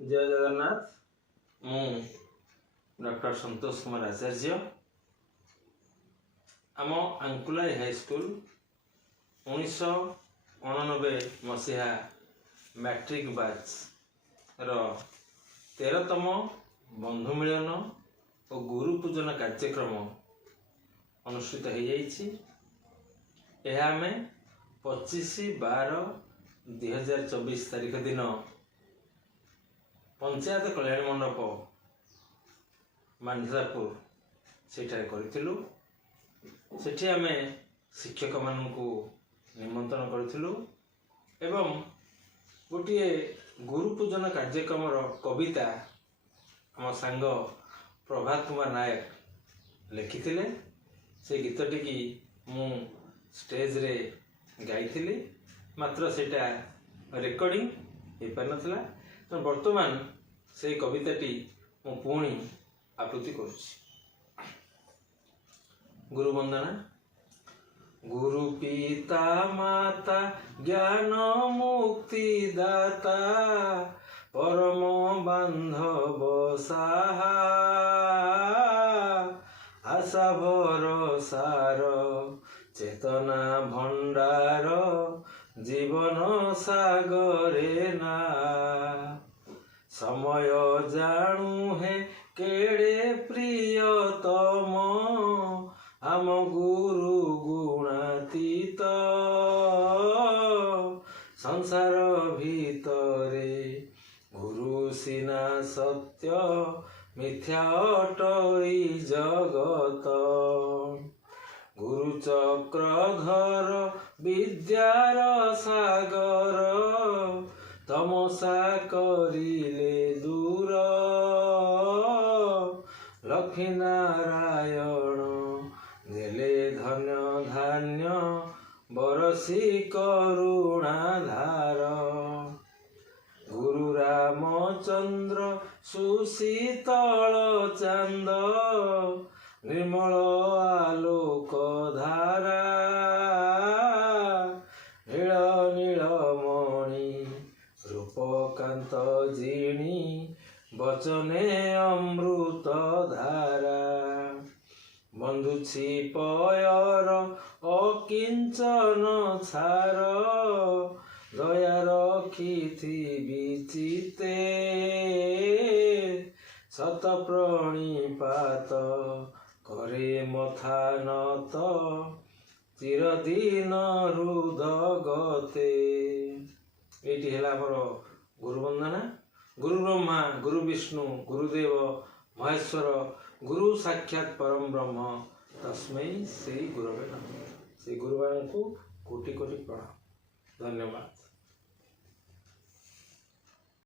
जय जगन्नाथ। मु डॉक्टर संतोष कुमार आचार्य आम आंकुलाई हाईस्कूल 1989 मसीहा मैट्रिक बैच रो 13तम बंधु मिलन और गुरु पूजन कार्यक्रम अनुष्ठित हो जाइछि। यह आम 25/12/2024 तारीख दिन पंचायत कल्याण मंडप मांझापुर सेठारे करिथिलु। सेठी आमे शिक्षक माननकु निमंत्रण करिथिलु एवं गोटे गुरु पूजन कार्यक्रम कविता आम सांग प्रभात कुमार नायक लिखिथिले। से गीतटी की मु स्टेज रे गाइथिली, मात्र सेटा रेकर्डिंग हो पार नथला। तो वर्तमान से कविताटी मु पुणी आपूर्ति करुछि। गुरु वंदना। गुरु पिता माता ज्ञान मुक्ति दाता परम बांधव साहा आशा भरोसार चेतना भंडार जीवन सागरे ना समय जानू है केड़े प्रियतम आम गुरु गुणातीत संसार भितरे गुरु सिना सत्य मिथ्या अटई जगत गुरु चक्रधर विद्यार सागर तमसा करिले दूर लक्ष्मी नारायण देले धन्य धान्य बरसी करुणा धार गुरु रामचंद्र सुशीतल चांद निर्मल आलोक धारा नील नीलमणि रूपकांत जिणी बचने अमृत धारा बंधुछि पयर अकिंचन छार दया रखिथि विचिते सत प्रणिपात करे मथा नत चिरदिन हृद गते। एटी है गुरु वंदना। गुरु ब्रह्मा गुरु विष्णु गुरुदेव महेश्वर गुरु साक्षात परम ब्रह्म तस्मै श्री गुरवे नमः। श्री गुरुवार को कोटि कोटि प्रणाम। धन्यवाद।